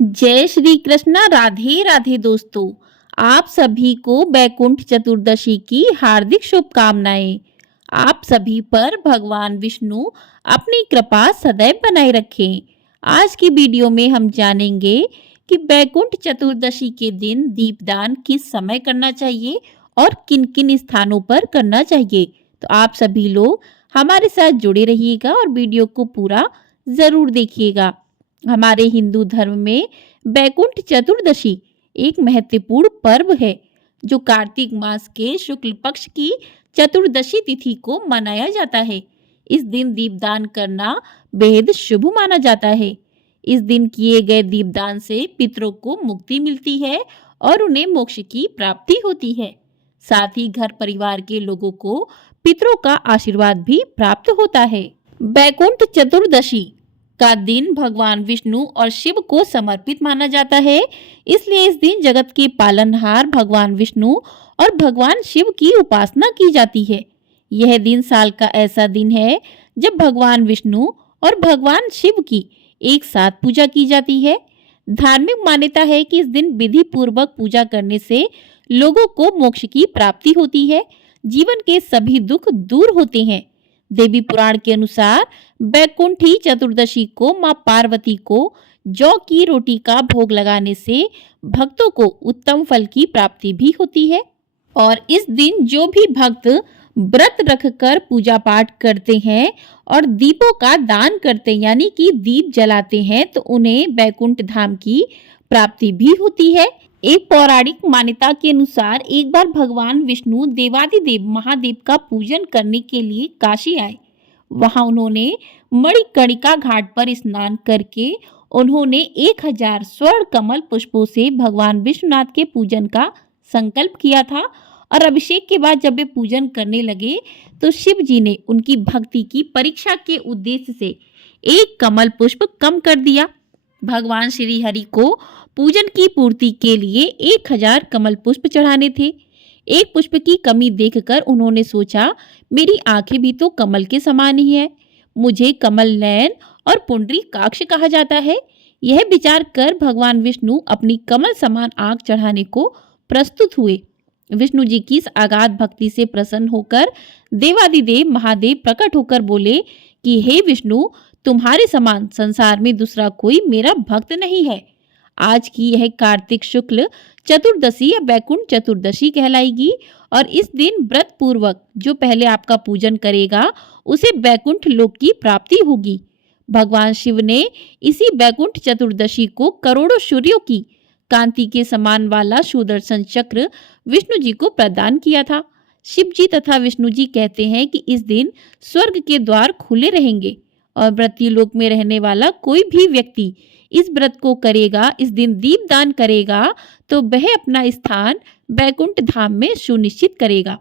जय श्री कृष्णा। राधे राधे दोस्तों, आप सभी को बैकुंठ चतुर्दशी की हार्दिक शुभकामनाएं। आप सभी पर भगवान विष्णु अपनी कृपा सदैव बनाए रखें। आज की वीडियो में हम जानेंगे कि बैकुंठ चतुर्दशी के दिन दीपदान किस समय करना चाहिए और किन किन स्थानों पर करना चाहिए। तो आप सभी लोग हमारे साथ जुड़े रहिएगा और वीडियो को पूरा जरूर देखिएगा। हमारे हिंदू धर्म में बैकुंठ चतुर्दशी एक महत्वपूर्ण पर्व है जो कार्तिक मास के शुक्ल पक्ष की चतुर्दशी तिथि को मनाया जाता है। इस दिन दीपदान करना बेहद शुभ माना जाता है। इस दिन किए गए दीपदान से पितरों को मुक्ति मिलती है और उन्हें मोक्ष की प्राप्ति होती है। साथ ही घर परिवार के लोगों को पितरों का आशीर्वाद भी प्राप्त होता है। बैकुंठ चतुर्दशी का दिन भगवान विष्णु और शिव को समर्पित माना जाता है, इसलिए इस दिन जगत के पालनहार भगवान विष्णु और भगवान शिव की उपासना की जाती है। यह दिन साल का ऐसा दिन है जब भगवान विष्णु और भगवान शिव की एक साथ पूजा की जाती है। धार्मिक मान्यता है कि इस दिन विधि पूर्वक पूजा करने से लोगों को मोक्ष की प्राप्ति होती है, जीवन के सभी दुख दूर होते हैं। देवी पुराण के अनुसार बैकुंठी चतुर्दशी को मां पार्वती को जौ की रोटी का भोग लगाने से भक्तों को उत्तम फल की प्राप्ति भी होती है। और इस दिन जो भी भक्त व्रत रखकर पूजा पाठ करते हैं और दीपों का दान करते हैं यानी कि दीप जलाते हैं तो उन्हें बैकुंठ धाम की प्राप्ति भी होती है। एक पौराणिक मान्यता के अनुसार एक बार भगवान विष्णु देवादिदेव महादेव का पूजन करने के लिए काशी आए। वहां उन्होंने मणिकर्णिका घाट पर स्नान करके उन्होंने 1000 स्वर्ण कमल पुष्पों से भगवान विश्वनाथ के पूजन का संकल्प किया था। और अभिषेक के बाद जब वे पूजन करने लगे तो शिव जी ने उनकी भक्ति की परीक्षा के उद्देश्य से एक कमल पुष्प कम कर दिया। भगवान श्री हरि को पूजन की पूर्ति के लिए 1000 कमल पुष्प चढ़ाने थे। एक पुष्प की कमी देखकर उन्होंने सोचा, मेरी आंखें भी तो कमल के समान ही है, मुझे कमल नयन और पुंडरीकाक्ष कहा जाता है। यह विचार कर भगवान विष्णु अपनी कमल समान आंख चढ़ाने को प्रस्तुत हुए। विष्णु जी की इस अगाध भक्ति से प्रसन्न होकर देवादिदेव महादेव प्रकट होकर बोले कि हे विष्णु, तुम्हारे समान संसार में दूसरा कोई मेरा भक्त नहीं है। आज की यह कार्तिक शुक्ल चतुर्दशी या बैकुंठ चतुर्दशी कहलाएगी और इस दिन व्रत पूर्वक जो पहले आपका पूजन करेगा उसे बैकुंठ लोक की प्राप्ति होगी। भगवान शिव ने इसी बैकुंठ चतुर्दशी को करोड़ों सूर्यों की कांति के समान वाला सुदर्शन चक्र विष्णु जी को प्रदान किया था। शिव जी तथा विष्णु जी कहते हैं कि इस दिन स्वर्ग के द्वार खुले रहेंगे और मृत्युलोक में रहने वाला कोई भी व्यक्ति इस व्रत को करेगा, इस दिन दीपदान करेगा तो वह अपना स्थान बैकुंठ धाम में सुनिश्चित करेगा।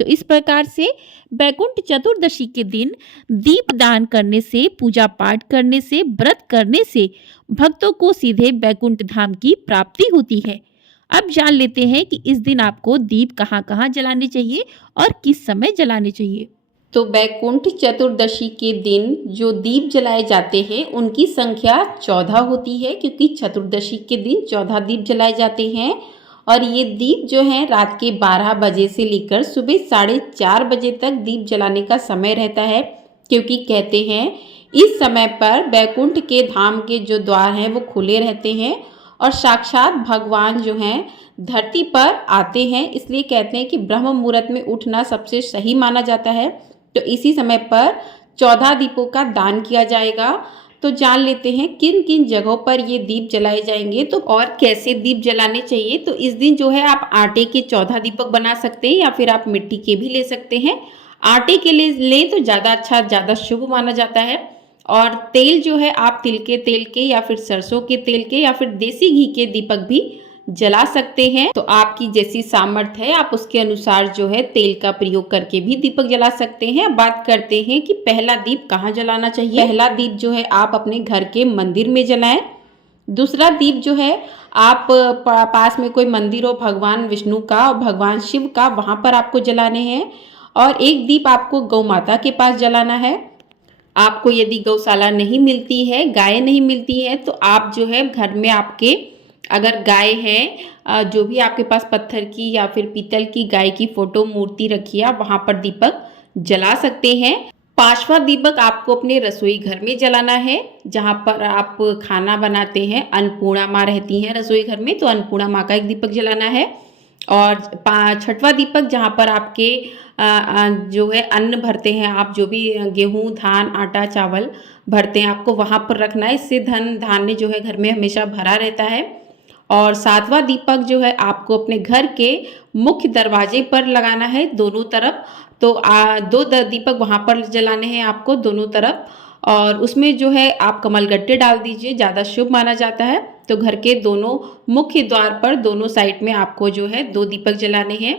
तो इस प्रकार से बैकुंठ चतुर्दशी के दिन दीपदान करने से, पूजा पाठ करने से, व्रत करने से भक्तों को सीधे बैकुंठ धाम की प्राप्ति होती है। अब जान लेते हैं कि इस दिन आपको दीप कहाँ कहाँ जलाने चाहिए और किस समय जलाने चाहिए। तो बैकुंठ चतुर्दशी के दिन जो दीप जलाए जाते हैं उनकी संख्या 14 होती है, क्योंकि चतुर्दशी के दिन 14 दीप जलाए जाते हैं। और ये दीप जो है रात के 12 बजे से लेकर सुबह 4:30 बजे तक दीप जलाने का समय रहता है, क्योंकि कहते हैं इस समय पर बैकुंठ के धाम के जो द्वार हैं वो खुले रहते हैं और साक्षात भगवान जो हैं धरती पर आते हैं। इसलिए कहते हैं कि ब्रह्म मुहूर्त में उठना सबसे सही माना जाता है। तो इसी समय पर 14 दीपों का दान किया जाएगा। तो जान लेते हैं किन किन जगहों पर ये दीप जलाए जाएंगे तो और कैसे दीप जलाने चाहिए। तो इस दिन जो है आप आटे के 14 दीपक बना सकते हैं या फिर आप मिट्टी के भी ले सकते हैं। आटे के लिए लें तो ज़्यादा अच्छा, ज़्यादा शुभ माना जाता है। और तेल जो है आप तिल के तेल के या फिर सरसों के तेल के या फिर देसी घी के दीपक भी जला सकते हैं। तो आपकी जैसी सामर्थ्य है आप उसके अनुसार जो है तेल का प्रयोग करके भी दीपक जला सकते हैं। अब बात करते हैं कि पहला दीप कहाँ जलाना चाहिए। पहला दीप जो है आप अपने घर के मंदिर में जलाएं। दूसरा दीप जो है आप पास में कोई मंदिर हो भगवान विष्णु का और भगवान शिव का, वहाँ पर आपको जलाने हैं। और एक दीप आपको गौ माता के पास जलाना है। आपको यदि गौशाला नहीं मिलती है, गाय नहीं मिलती है, तो आप जो है घर में आपके अगर गाय है, जो भी आपके पास पत्थर की या फिर पीतल की गाय की फोटो मूर्ति रखी है, आप वहाँ पर दीपक जला सकते हैं। 5वां दीपक आपको अपने रसोई घर में जलाना है, जहाँ पर आप खाना बनाते हैं। अन्नपूर्णा माँ रहती हैं रसोई घर में, तो अन्नपूर्णा माँ का एक दीपक जलाना है। और 6वां दीपक जहाँ पर आपके जो है अन्न भरते हैं, आप जो भी गेहूँ, धान, आटा, चावल भरते हैं, आपको वहाँ पर रखना है। इससे धन धान्य जो है घर में हमेशा भरा रहता है। और 7वां दीपक जो है आपको अपने घर के मुख्य दरवाजे पर लगाना है, दोनों तरफ। तो 2 दीपक वहाँ पर जलाने हैं आपको दोनों तरफ, और उसमें जो है आप कमलगट्टे डाल दीजिए, ज़्यादा शुभ माना जाता है। तो घर के दोनों मुख्य द्वार पर दोनों साइड में आपको जो है 2 दीपक जलाने हैं।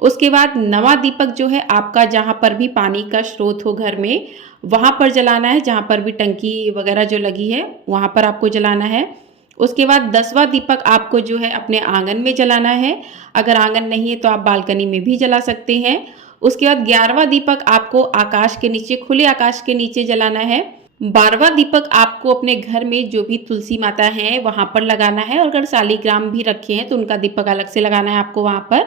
उसके बाद 9वां दीपक जो है आपका जहाँ पर भी पानी का स्रोत हो घर में, वहाँ पर जलाना है, जहाँ पर भी टंकी वगैरह जो लगी है वहाँ पर आपको जलाना है। उसके बाद 10वां दीपक आपको जो है अपने आंगन में जलाना है। अगर आंगन नहीं है तो आप बालकनी में भी जला सकते हैं। उसके बाद 11वां दीपक आपको आकाश के नीचे, खुले आकाश के नीचे जलाना है। 12वां दीपक आपको अपने घर में जो भी तुलसी माता हैं वहाँ पर लगाना है, और अगर शालीग्राम भी रखे हैं तो उनका दीपक अलग से लगाना है आपको वहाँ पर।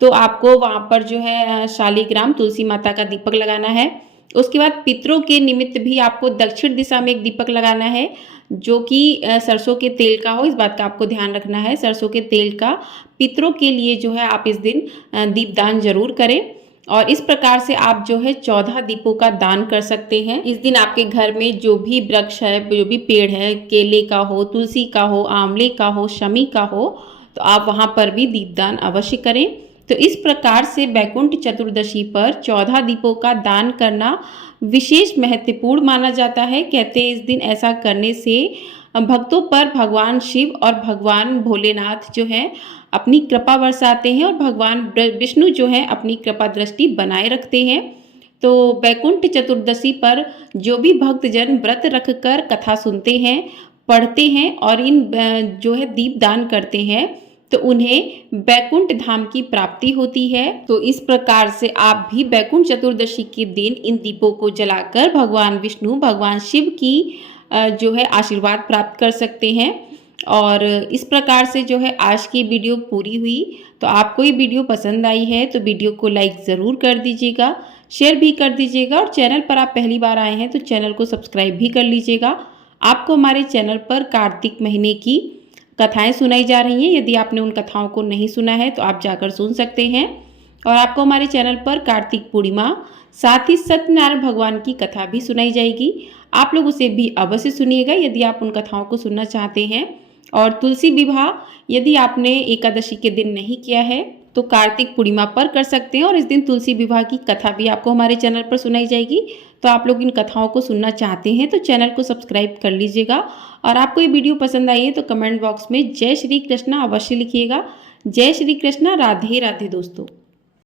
तो आपको वहाँ पर जो है शालीग्राम तुलसी माता का दीपक लगाना है। उसके बाद पितरों के निमित्त भी आपको दक्षिण दिशा में एक दीपक लगाना है, जो कि सरसों के तेल का हो। इस बात का आपको ध्यान रखना है, सरसों के तेल का पितरों के लिए जो है आप इस दिन दीपदान जरूर करें। और इस प्रकार से आप जो है 14 दीपों का दान कर सकते हैं। इस दिन आपके घर में जो भी वृक्ष है, जो भी पेड़ है, केले का हो, तुलसी का हो, आंवले का हो, शमी का हो, तो आप वहाँ पर भी दीपदान अवश्य करें। तो इस प्रकार से बैकुंठ चतुर्दशी पर 14 दीपों का दान करना विशेष महत्वपूर्ण माना जाता है। कहते हैं इस दिन ऐसा करने से भक्तों पर भगवान शिव और भगवान भोलेनाथ जो हैं अपनी कृपा बरसाते हैं, और भगवान विष्णु जो हैं अपनी कृपा दृष्टि बनाए रखते हैं। तो बैकुंठ चतुर्दशी पर जो भी भक्तजन व्रत रखकर कथा सुनते हैं, पढ़ते हैं और इन जो है दीप दान करते हैं, तो उन्हें बैकुंठ धाम की प्राप्ति होती है। तो इस प्रकार से आप भी बैकुंठ चतुर्दशी के दिन इन दीपों को जलाकर भगवान विष्णु, भगवान शिव की जो है आशीर्वाद प्राप्त कर सकते हैं। और इस प्रकार से जो है आज की वीडियो पूरी हुई। तो आपको ये वीडियो पसंद आई है तो वीडियो को लाइक ज़रूर कर दीजिएगा, शेयर भी कर दीजिएगा, और चैनल पर आप पहली बार आए हैं तो चैनल को सब्सक्राइब भी कर लीजिएगा। आपको हमारे चैनल पर कार्तिक महीने की कथाएं सुनाई जा रही हैं। यदि आपने उन कथाओं को नहीं सुना है तो आप जाकर सुन सकते हैं। और आपको हमारे चैनल पर कार्तिक पूर्णिमा, साथ ही सत्यनारायण भगवान की कथा भी सुनाई जाएगी। आप लोग उसे भी अवश्य सुनिएगा यदि आप उन कथाओं को सुनना चाहते हैं। और तुलसी विवाह यदि आपने एकादशी के दिन नहीं किया है तो कार्तिक पूर्णिमा पर कर सकते हैं, और इस दिन तुलसी विवाह की कथा भी आपको हमारे चैनल पर सुनाई जाएगी। तो आप लोग इन कथाओं को सुनना चाहते हैं तो चैनल को सब्सक्राइब कर लीजिएगा। और आपको ये वीडियो पसंद आई है तो कमेंट बॉक्स में जय श्री कृष्णा अवश्य लिखिएगा। जय श्री कृष्णा, राधे राधे दोस्तों।